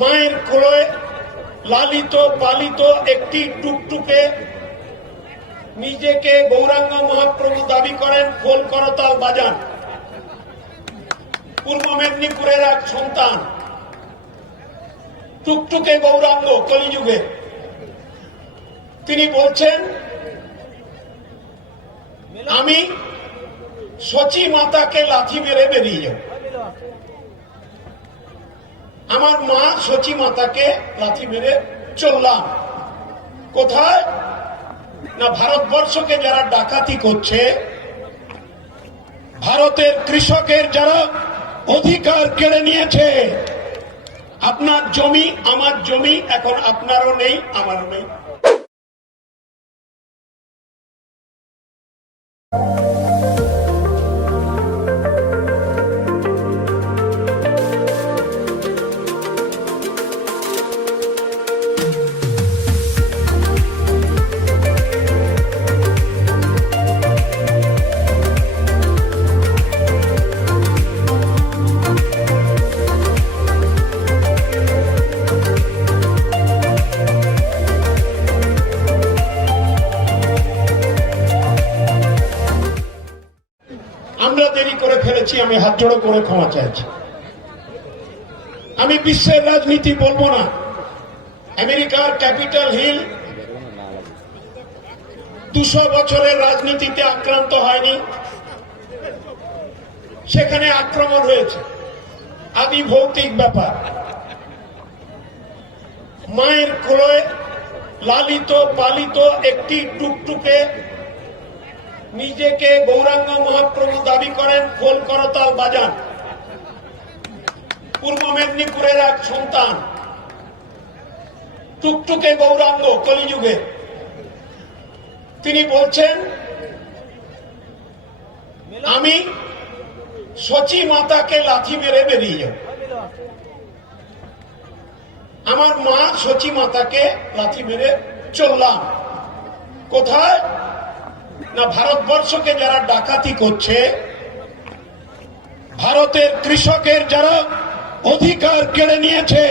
মায়ের কোলে লালিত পালিত একটি টুকটুকে নিজেকে গৌরাঙ্গ মহাপ্রভু দাবি করেন, খোল করতাল বাজান। পূর্ব মেদিনীপুরের এক সন্তান, টুকটুকে গৌরাঙ্গ কলিযুগে, তিনি বলছেন, আমি সচী মাতাকে লাথি মেরে বেরিয়ে যাব। আমার মা সচী মাতাকে লাথি মেরে চললাম। কোথায় না ভারতবর্ষকে যারা ডাকাতি করছে, ভারতের কৃষকের যারা অধিকার কেড়ে নিয়েছে, আপনার জমি আমার জমি এখন আপনারও নেই আমারও নেই। আমরা দেরি করে ফেলেছি, আমি হাত জোড়ো করে ক্ষমা চাইছি। আমি বিশ্বের রাজনীতি বলবো না। আমেরিকার ক্যাপিটাল হিল 200 বছরের রাজনীতিতে আক্রান্ত হয়নি, সেখানে আক্রমণ হয়েছে। আদি ভৌতিক ব্যাপার। মায়ের কোলে লালিত পালিত একটি টুকটুকে নিজেকে গৌরাঙ্গ মহাপ্রভু দাবি করেন, খোল করতাল বাজান। পূর্ব মেদিনীপুরের এক সন্তান, টুকটুকে গৌরাঙ্গ কলিযুগে, তিনি বলছেন, আমি সচী মাতাকে লাথি মেরে বেরিয়ে যাব। আমার মা সচী মাতাকে লাথি মেরে চললাম। কোথায় না ভারতবর্ষকে যারা ডাকাতি করছে, ভারতের কৃষকের যারা অধিকার কেড়ে নিয়েছে,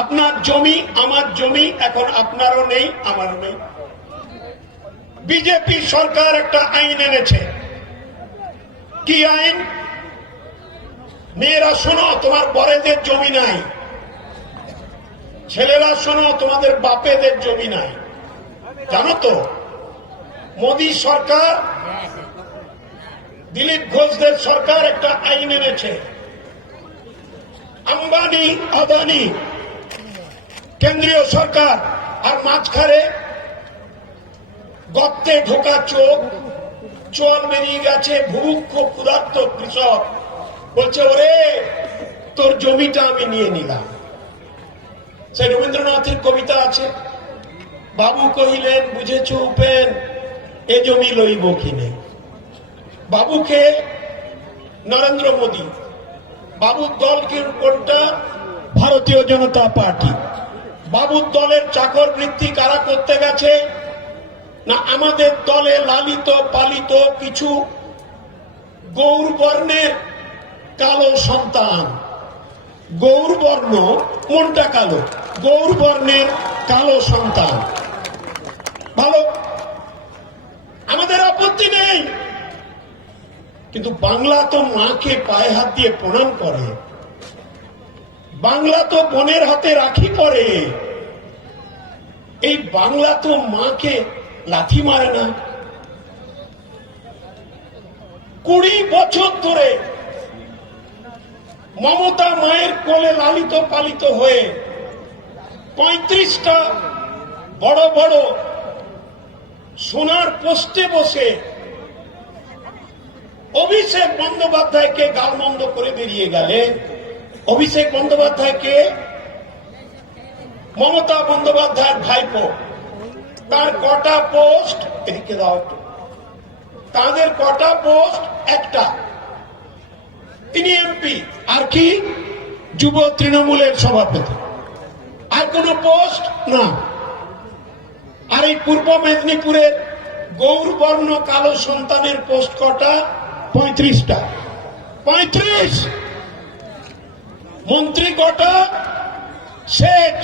আপনার জমি আমার জমি এখন আপনারও নেই আমারও নেই। বিজেপি সরকার একটা আইন এনেছে। কি আইন? মেয়েরা শোনো, তোমার বরেদের জমি নাই। ছেলেরা শোনো, তোমাদের বাপেদের জমি নাই। জানো তো, মোদী সরকার, দিলীপ ঘোষদের সরকার একটা আইন এনেছে। আম্বানি আদানি কেন্দ্রীয় সরকার, আর মাঝখানে গর্তে ঢোকা চোখ, চোয়াল বেরিয়ে গেছে, ভুভুক্ষ ক্ষুধার্ত কৃষক বলছে, ওরে তোর জমিটা আমি নিয়ে নিলাম। সেই রবীন্দ্রনাথের কবিতা আছে, বাবু কহিলেন বুঝেছ উপেন, এ জমি লইব কিনে। বাবুকে নরেন্দ্র মোদী, বাবুর দল কোনটা? ভারতীয় জনতা পার্টি। বাবুর দলের চাকর বৃত্তি কারা করতে গেছে? না আমাদের দলে লালিত পালিত কিছু গৌরবর্ণের কালো সন্তান। গৌরবর্ণ কোনটা কালো? গৌরবর্ণের কালো সন্তান। ভালো, আমাদের আপত্তি নেই, কিন্তু বাংলা তো মাকে পায়ে হাত দিয়ে প্রণাম করে, বাংলা তো বোনের হাতে রাখি পরে, এই বাংলা তো মাকে লাথি মারে না। 20 বছর ধরে মমতা মায়ের কোলে লালিত পালিত হয়ে 35টা বড় বড় সোনার পোস্টে বসে অভিষেক বন্দ্যোপাধ্যায়কে গালমন্দ করে বেরিয়ে গেলে। অভিষেক বন্দ্যোপাধ্যায়কে মমতা বন্দ্যোপাধ্যায়ের ভাইপো, তার কটা পোস্ট এদিকে দাও, তাদের কটা পোস্ট? একটা। তিনি এমপি, আর কি যুব তৃণমূলের সভাপতি, আর কোন পোস্ট না। আর এই পূর্ব মেদিনীপুরের গৌরবর্ণ কালো সন্তানের পোস্ট কটা? 35টা। 35। মন্ত্রী কটা, সেচ,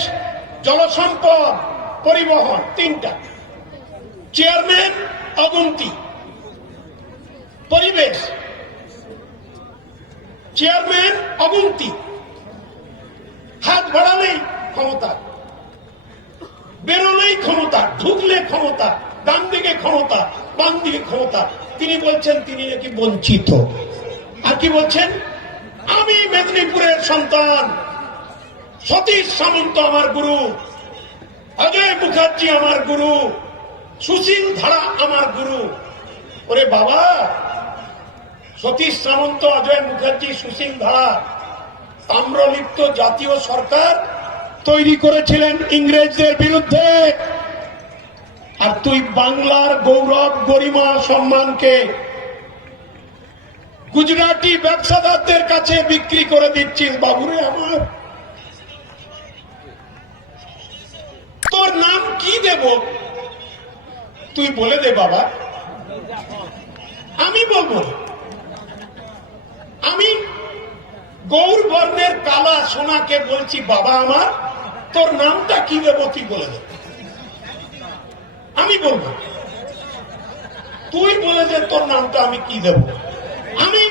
জলসম্পদ, পরিবহন, তিনটা। চেয়ারম্যান অগুন্তি। পরিবেশ, চেয়ারম্যান অগুন্তি। হাত বাড়ালেই ক্ষমতা, বেরোলেই ক্ষমতা, ঢুকলে ক্ষমতা, ডান দিকে ক্ষমতা, বাম দিকে ক্ষমতা। তিনি বলছেন তিনি নাকি বঞ্চিত। আর কি বলছেন? আমি মেদিনীপুরের সন্তান, সতীশ সামন্ত আমার গুরু, অজয় মুখার্জি আমার গুরু, সুশীল ধারা আমার গুরু। ওরে বাবা, সতীশ সামন্ত, অজয় মুখার্জি, সুশীল ধারা তাম্রলিপ্ত জাতীয় সরকার তৈরি করেছিলেন ইংরেজদের বিরুদ্ধে। আর তুই বাংলার গৌরব, গরিমা, সম্মানকে গুজরাটি ব্যবসাদারদের কাছে বিক্রি করে দিচ্ছিস। বাবুরে আমার, তোর নাম কি দেব তুই বলে দে বাবা। আমি বলবো, আমি গৌর বর্ণের কালা সোনাকে বলছি বাবা আমার, তোর নামটা কি দেব তুই বলে দে। আমি বলবো, তুই বলে দে তোর নামটা আমি কি দেব। আমি,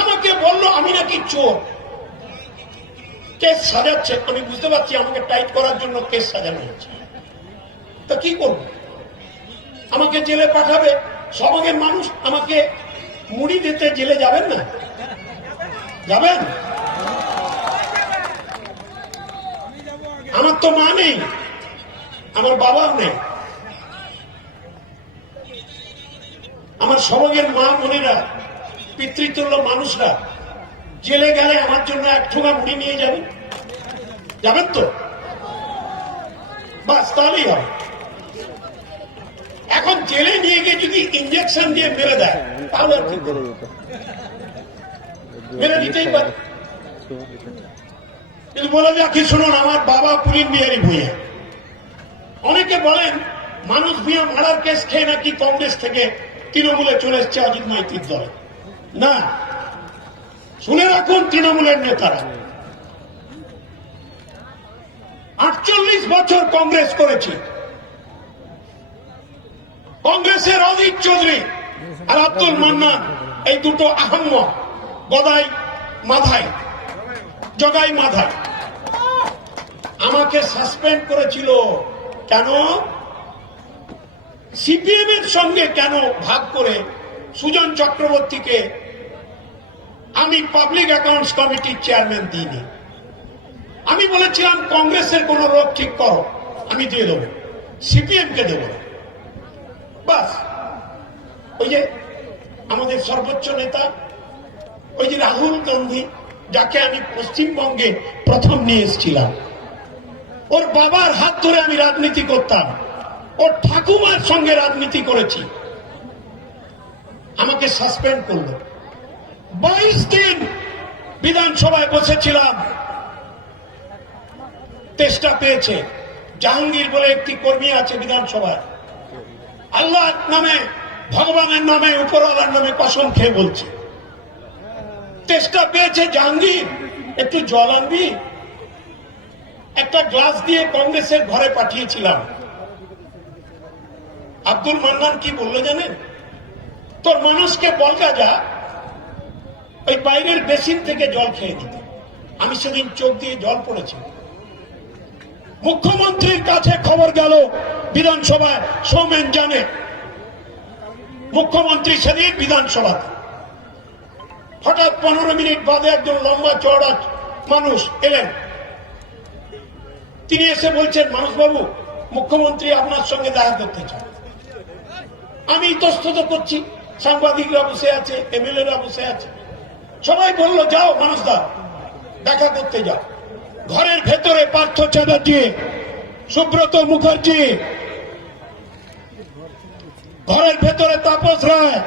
আমাকে বললো আমি নাকি চোর, কেস সাজাচ্ছে। আমি বুঝতে পারছি আমাকে টাইট করার জন্য কেস সাজানো হচ্ছে। তা কি করব? আমাকে জেলে পাঠাবে। সমাজের মানুষ আমাকে মুড়ি দিতে জেলে যাবেন না? যাবেন? আমার তো মা নেই, আমার বাবার নেই। আমার সমাজের মা বোনেরা, পিতৃতুল্য মানুষরা জেলে গেলে আমার জন্য এক ঠোঙা মুড়ি নিয়ে যাবেন? যাবেন তো? বাস, তাহলেই হবে। এখন জেলে নিয়ে গিয়ে যদি ইঞ্জেকশন দিয়ে মেরে দেয় তাহলে আর কি করবে? মেরে দিতেই পারে। কিন্তু বলে রাখি শুনুন, আমার বাবা পুলিন বিহারী ভূঁইয়া। অনেকে বলেন মানুষ ভূঁইয়া মারার কেস খেয়ে নাকি কংগ্রেস থেকে তৃণমূলে চলে এসছে অজিত মাইতির দলে। না, শুনে রাখুন তৃণমূলের নেতারা, 48 বছর কংগ্রেস করেছি। কংগ্রেসের অজিত চৌধুরী আর আব্দুল মান্নান, এই দুটো আহম্মক গদাই মাথায়, জগাই মাথায়, আমাকে সাসপেন্ড করেছিল। কেন? সিপিএম এর সঙ্গে কেন ভাগ করে সুজন চক্রবর্তীকে আমি পাবলিক অ্যাকাউন্টস কমিটির চেয়ারম্যান দিইনি। আমি বলেছিলাম কংগ্রেসের কোন রোগ ঠিক করো, আমি দিয়ে দেবো, সিপিএম কে দেবো। বাস, ওই যে আমাদের সর্বোচ্চ নেতা, ওই যে রাহুল গান্ধী, যাকে আমি পশ্চিমবঙ্গে প্রথম নিয়ে এসেছিলাম, ওর বাবার হাত ধরে আমি রাজনীতি করতাম, ওর ঠাকুমার সঙ্গে রাজনীতি করেছি। আমাকে সাসপেন্ড করলো। 22 দিন বিধানসভায় বসেছিলাম, তেষ্টা পেয়েছে। জাহাঙ্গীর বলে একটি কর্মী আছে বিধানসভায়, আল্লাহর নামে, ভগবানের নামে, উপরওয়ালার নামে কসম খেয়ে বলছে, তেষ্টা পেয়েছে, জাহাঙ্গীর একটু জল আনবি? একটা গ্লাস দিয়ে কংগ্রেসের ঘরে পাঠিয়েছিলাম। আব্দুল মান্নান কি বললো জানেন? তোর মানুষকে বলগা যা ওই বাইরের বেসিন থেকে জল খেয়ে দিতে। আমি সেদিন চোখ দিয়ে জল পড়েছি। মুখ্যমন্ত্রীর কাছে খবর গেল বিধানসভায়, সৌমেন জানে, মুখ্যমন্ত্রী সেদিন বিধানসভাতে। হঠাৎ 15 মিনিট বাদে একজন লম্বা চওড়া মানুষ এলেন। তিনি এসে বলছেন, মানুষবাবু, মুখ্যমন্ত্রী আপনার সঙ্গে দেখা করতে চান। আমি ইতস্তত করছি, সাংবাদিকরা বসে আছে, এমএলএরা বসে আছে। সবাই বলল, যাও মানুষদা, দেখা করতে যাও। ঘরের ভেতরে পার্থ চ্যাটার্জি, সুব্রত মুখার্জি, ঘরের ভেতরে তাপস রায়,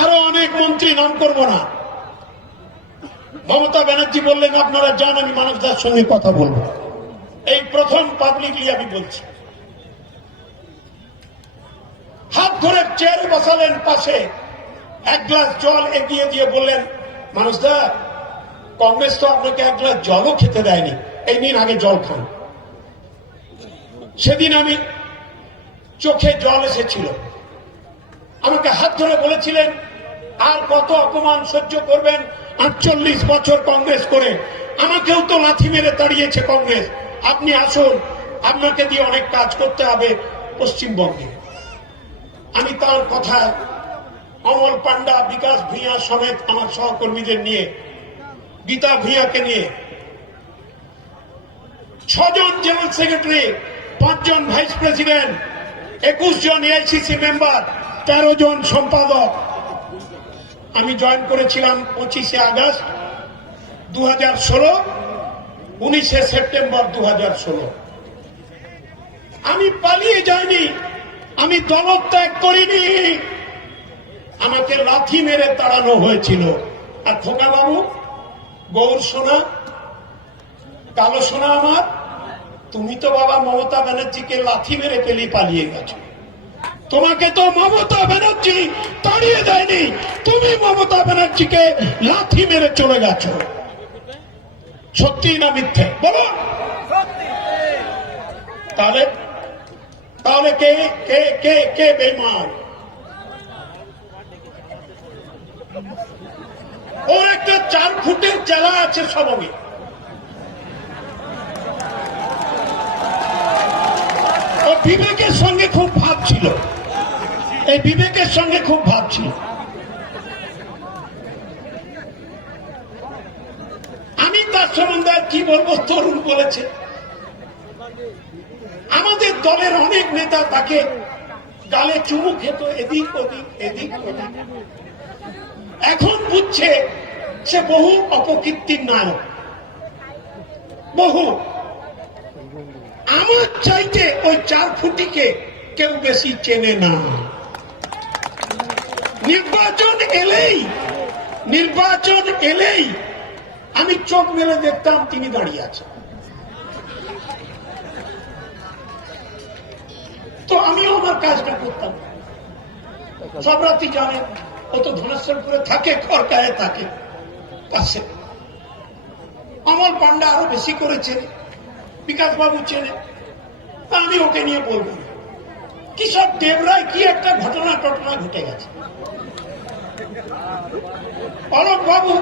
আরো অনেক মন্ত্রী, নাম করব না। মমতা ব্যানার্জি বললেন, আপনারা যান, আমি মানবদার সঙ্গে কথা বলবো। এই প্রথম পাবলিকলি আমি বলছি। হাত ধরে চেয়ারে বসালেন পাশে, এক গ্লাস জল এগিয়ে দিয়ে বললেন, মানুষদা, কংগ্রেস তো আপনাকে এক গ্লাস জলও খেতে দেয়নি, এই নিন আগে জল খান। সেদিন আমি চোখে জল এসেছিল, আমাকে হাত ধরে বলেছিলেন আর কত অপমান সহ্য করবেন, 48 বছর কংগ্রেস করে, আমাকেও তো লাথি মেরে তাড়িয়েছে কংগ্রেস, আপনি আসুন, আপনাকে দিয়ে অনেক কাজ করতে হবে পশ্চিমবঙ্গে। আমি তার কথায় অমল পান্ডা, বিকাশ ভূঁইয়া সমেত আমার সহকর্মীদের নিয়ে, গীতা ভূঁইয়াকে নিয়ে 6 জন জেনারেল সেক্রেটারি, 5 জন ভাইস প্রেসিডেন্ট, 21 জন এআইসিসি মেম্বার, 13 জন সম্পাদক, আমি জয়েন করেছিলাম 25শে আগস্ট 2016, 19শে সেপ্টেম্বর 2016। আমি পালিয়ে যাইনি, আমি দলত্যাগ করিনি, আমাকে লাথি মেরে তাড়ানো হয়েছিল। আর খোকা বাবু, গৌর সোনা, কালো সোনা আমার, তুমি তো বাবা মমতা ব্যানার্জিকে লাথি মেরে পেলি পালিয়ে গেছো, তোমাকে তো মমতা ব্যানার্জি তাড়িয়ে দেয়নি, তুমি মমতা ব্যানার্জিকে লাথি মেরে চলে গেছো। সত্যি না মিথ্যে বলো? তাহলে তাহলে কে কে কে কে বেঈমান? ওর একটা 4 ফুটের জেলা আছে সবঙ্গে, ও বিবেকের সঙ্গে খুব ভাব ছিল, এই বিবেকের সঙ্গে খুব ভাব ছিল। আমি তার সম্বন্ধে কি বলবো, তরুণ বলেছে, আমাদের দলের অনেক নেতা তাকে গালে চুমু খেত, এদিক ওদিক এদিক ওদিক, এখন বুঝছে সে বহু অপকীর্তির নায়ক, বহু। আমার চাইতে ওই 4 ফুটিকে কেউ বেশি চেনে না। নির্বাচন এলেই আমি চোখ মেলে দেখতাম তিনি দাঁড়িয়ে আছেন, তো আমিও আমার কাজটা করতাম। সব রাত্রি জানে, ও তো ধনেশ্বরপুরে থাকে, খড়কায় থাকে পাশে। অমল পান্ডা আরো বেশি করেছেন, বিকাশ বাবু চেনে, তা আমি ওকে নিয়ে বলবো। কিশোর দেবরায় কি একটা ঘটনা ঘটে গেছে, অলোক বাবু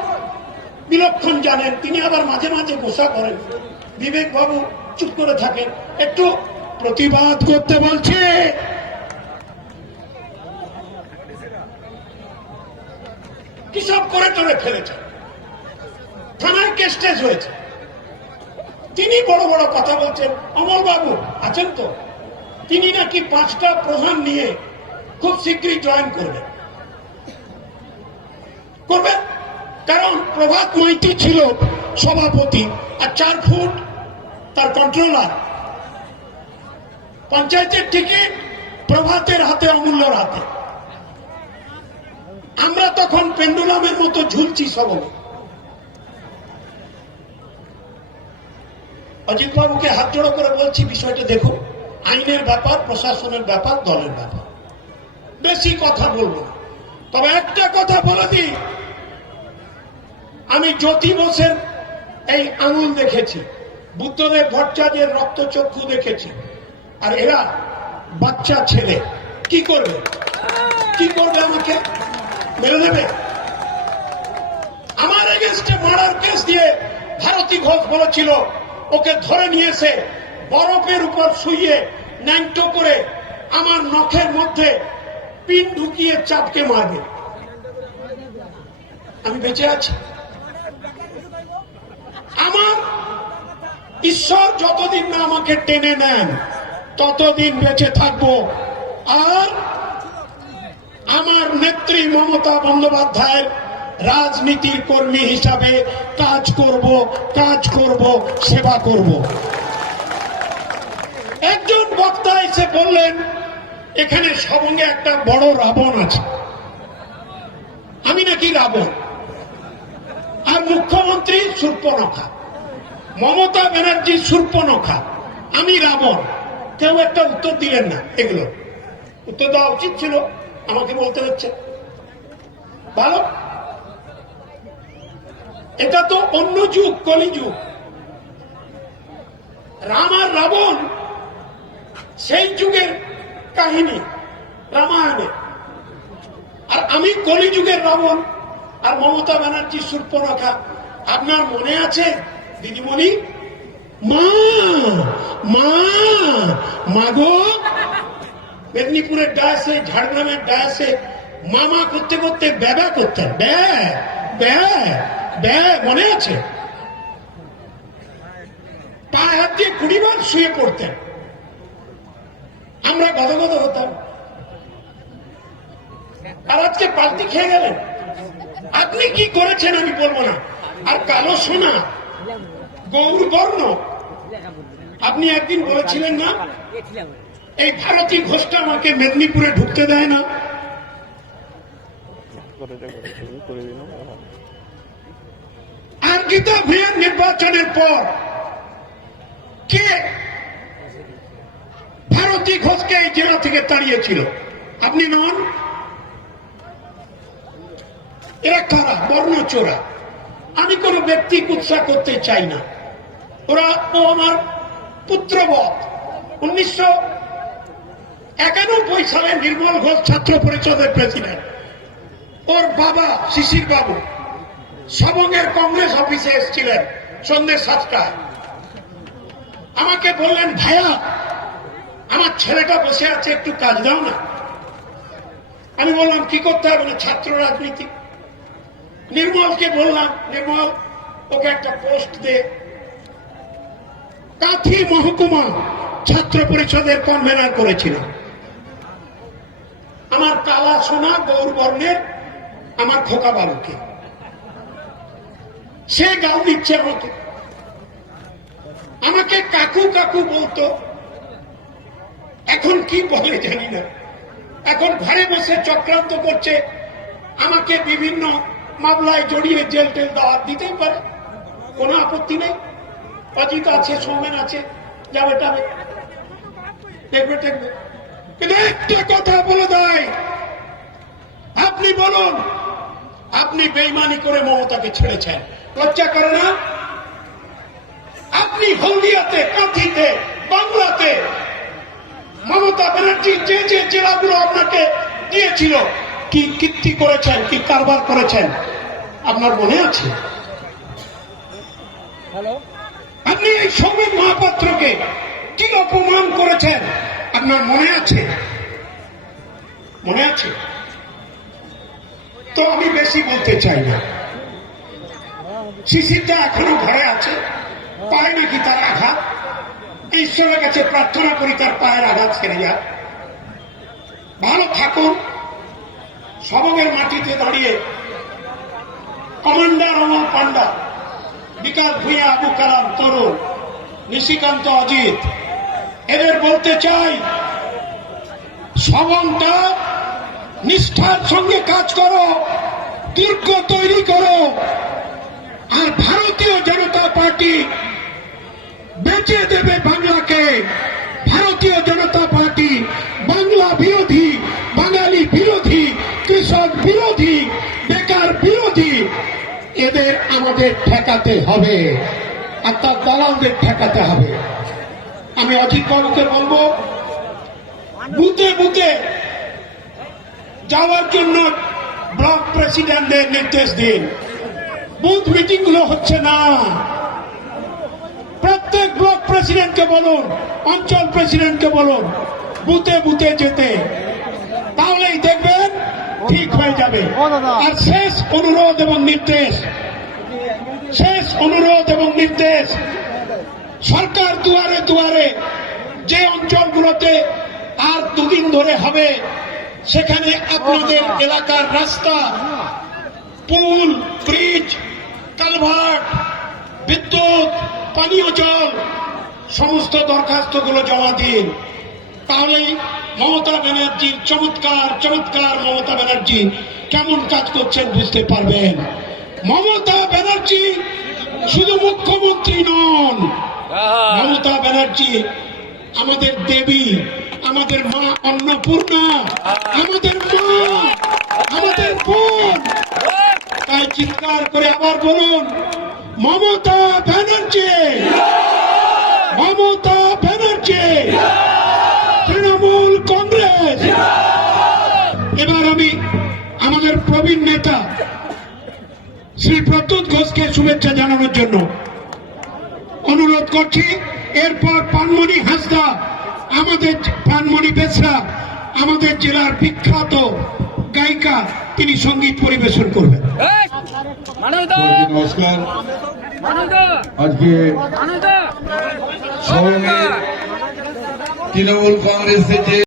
বিলক্ষণ জানেন, তিনি আবার মাঝে মাঝে গোসা করেন, বিবেক বাবু চুপ করে থাকেন, একটু প্রতিবাদ করতে বলছে। কি সব করে টরে ফেলেছে, থানায় কেস টেস হয়েছে, তিনি বড় বড় কথা বলছেন। অমল বাবু আছেন তো, তিনি নাকি 5টা প্রধান নিয়ে খুব শীঘ্রই জয়েন করবেন, কারণ প্রভাত মাইতি ছিল সভাপতি, আর 4 ফুট তার কন্ট্রোলার। পঞ্চায়েতের টিকিট প্রভাতের হাতে, অমূল্যর হাতে। আমরা তখন পেন্ডুলামের মতো ঝুলছি সবলে। অজিত বাবুকে হাত জোড়ো করে বলছি, বিষয়টা দেখুন, আইনের ব্যাপার, প্রশাসনের ব্যাপার, দলের ব্যাপার, বেশি কথা বলবো না। তবে একটা কথা বলে দিই, আমি জ্যোতি বোসের এই আঙুল দেখেছি, বুদ্ধদেব ভট্টাচার্যের রক্তচক্ষু দেখেছি, আর এরা বাচ্চা ছেলে কি করবে, আমাকে মেরে দেবে। আমার এগেন্স্টে মার্ডার কেস দিয়ে ভারতী ঘোষ বলেছিল, ওকে ধরে নিয়েছে, বরফের উপর শুইয়ে ন্যাংটো করে আমার নখের মধ্যে পিন ঢুকিয়ে চাপকে মারবে। আমি বেঁচে আছি, আমার ঈশ্বর যতদিন না আমাকে টেনে নেন ততদিন বেঁচে থাকবো। আর আমার নেত্রী মমতা বন্দ্যোপাধ্যায়ের রাজনীতির কর্মী হিসাবে কাজ করব, সেবা করব। একজন বক্তা এসে বললেন, এখানে সবঙ্গে একটা বড় রাবণ আছে, আমি নাকি রাবণ, আর মুখ্যমন্ত্রী শূর্পণখা, মমতা ব্যানার্জি শূর্পণখা, আমি রাবণ। কেউ একটা উত্তর দিলেন না। এগুলো উত্তর দেওয়া উচিত ছিল, আমাকে বলতে হচ্ছে। ভালো, এটা তো অন্য যুগ, কলিযুগ। রাম আর রাবণ সেই যুগের কাহিনী রামায়ণে, আর আমি কলিযুগের রাবণ আর মমতা ব্যানার্জি সুর্পনখা। আপনার মনে আছে দিদিমণি? মা মা মাগো, মেদিনীপুরের ডায়াসে, ঝাড়গ্রামের ডায়াসে মামা করতে করতে ব্যবা করতেন, ব্যা ব্যা ব্যা, মনে আছে? পায়ে হাত দিয়ে 20 বার শুয়ে পড়তেন, আমরা গদগদ হতাম। আর আজকে পাল্টি খেয়ে গেলেন। আপনি কি করেছেন আমি বলবো না। আর কালো সোনা, গৌর বর্ণ, আপনি একদিন বলেছিলেন না এই ভারতী ঘোষটা আমাকে মেদিনীপুরে ঢুকতে দেয় না। আর গীতা ভূঁইয়ার নির্বাচনের পর কে ভারতী ঘোষকে এই জেলা থেকে তাড়িয়েছিল? আপনি নন? এরা কারা? বর্ণচোরা। আমি কোন ব্যক্তি কুৎসা করতে চাই না। ওরা তো আমার পুত্রবৎ। 1991 সালে নির্মল ঘোষ ছাত্র পরিষদের প্রেসিডেন্ট, ওর বাবা শিশির বাবু সবঙ্গের কংগ্রেস অফিসে এসেছিলেন সন্ধ্যে 7টায়। আমাকে বললেন, ভাইয়া আমার ছেলেটা বসে আছে, একটু কাজ দাও না। আমি বললাম কি করতে হবে? না, ছাত্র রাজনীতি। নির্মলকে বললাম, নির্মল ওকে একটা পোস্ট দে। কাঁথি মহকুমা ছাত্র পরিষদের কনভেনার করেছিল। আমার কালা সোনা গৌর বর্ণের আমার খোকা বাবুকে, সে গাল দিচ্ছে আমাকে। আমাকে কাকু কাকু বলতো, এখন কি বলে জানি না। এখন ঘরে বসে চক্রান্ত করছে, আমাকে বিভিন্ন মামলায় জড়িয়ে জেল টেল দেওয়া দিতেই পারে, কোনো আপত্তি নেই। অজিত আছে, সৌমেন আছে, যাবে টাবে, দেখবে টেকবে। কিন্তু একটা কথা বলে দেয়, আপনি বলুন, আপনি বেইমানি করে মমতাকে ছেড়েছেন, লজ্জা করে না? আপনি হলদিয়াতে, কাঁথিতে, বাংলাতে মমতা ব্যানার্জি যে যে জেলাগুলো আপনাকে দিয়েছিল, কি কীর্তি করেছেন, কি কারবার করেছেন, আপনার মনে আছে? আপনি এই সৌমেন মহাপাত্রকে কি অপমান করেছেন, আপনার মনে আছে? মনে আছে? তো আমি বেশি বলতে চাই না। শিশিরটা এখনো ঘরে আছে, পায় নাকি তার আঘাত। ঈশ্বরের কাছে প্রার্থনা করি তার পায়ের আঘাত ছেড়ে যাক। ভালো থাকুন। সবঙ্গের মাটিতে দাঁড়িয়ে কমান্ডার অমল পান্ডা, বিকাশ ভূঁইয়া, আবু কালাম, তরুণ, নিশিকান্ত, অজিত, এদের বলতে চাই, সবংটা নিষ্ঠার সঙ্গে কাজ করো, দুর্গ তৈরি করো। আর ভারতীয় জনতা পার্টি বেঁচে দেবে বাংলাকে। ভারতীয় জনতা পার্টি বাংলা বিরোধী, বাঙালি বিরোধী, কৃষক বিরোধী, বেকার বিরোধী, এদের আমাদের ঠেকাতে হবে, আর তার দালালদের ঠেকাতে হবে। আমি অজিত বাবুকে বলবো, বুথে বুথে যাওয়ার জন্য ব্লক প্রেসিডেন্টদের নির্দেশ দিন। বুথ মিটিং গুলো হচ্ছে না, প্রত্যেক ব্লক প্রেসিডেন্টকে বলুন, অঞ্চল প্রেসিডেন্টকে বলুন বুথে বুথে যেতে, তাহলেই দেখবেন ঠিক হয়ে যাবে। আর শেষ অনুরোধ এবং নির্দেশ, সরকার দুয়ারে দুয়ারে যে অঞ্চলগুলোতে আর দুদিন ধরে হবে, সেখানে আপনাদের এলাকার রাস্তা, পুল, ব্রিজ, কালভার্ট, বিদ্যুৎ, পানীয় জল, সমস্ত দরখাস্তগুলো জমা দিন। তাহলেই মমতা ব্যানার্জির চমৎকার মমতা ব্যানার্জি কেমন কাজ করছেন বুঝতে পারবেন। মমতা ব্যানার্জি শুধু মুখ্যমন্ত্রী নন, মমতা ব্যানার্জি আমাদের দেবী, আমাদের মা অন্নপূর্ণা, আমাদের মা, আমাদের বোন। তাই চিৎকার করে আবার বলুন, মমতা ব্যানার্জি, মমতা ব্যানার্জি, তৃণমূল কংগ্রেস। এবার আমি আমাদের প্রবীণ নেতা শ্রী প্রত্যুৎ ঘোষকে শুভেচ্ছা জানানোর জন্য অনুরোধ করছি। এরপর পানমণি হাঁসদা, আমাদের পানমণি বেসরা, আমাদের জেলার বিখ্যাত গায়িকা, তিনি সঙ্গীত পরিবেশন করবেন। নমস্কার। আজকে তৃণমূল কংগ্রেসের যে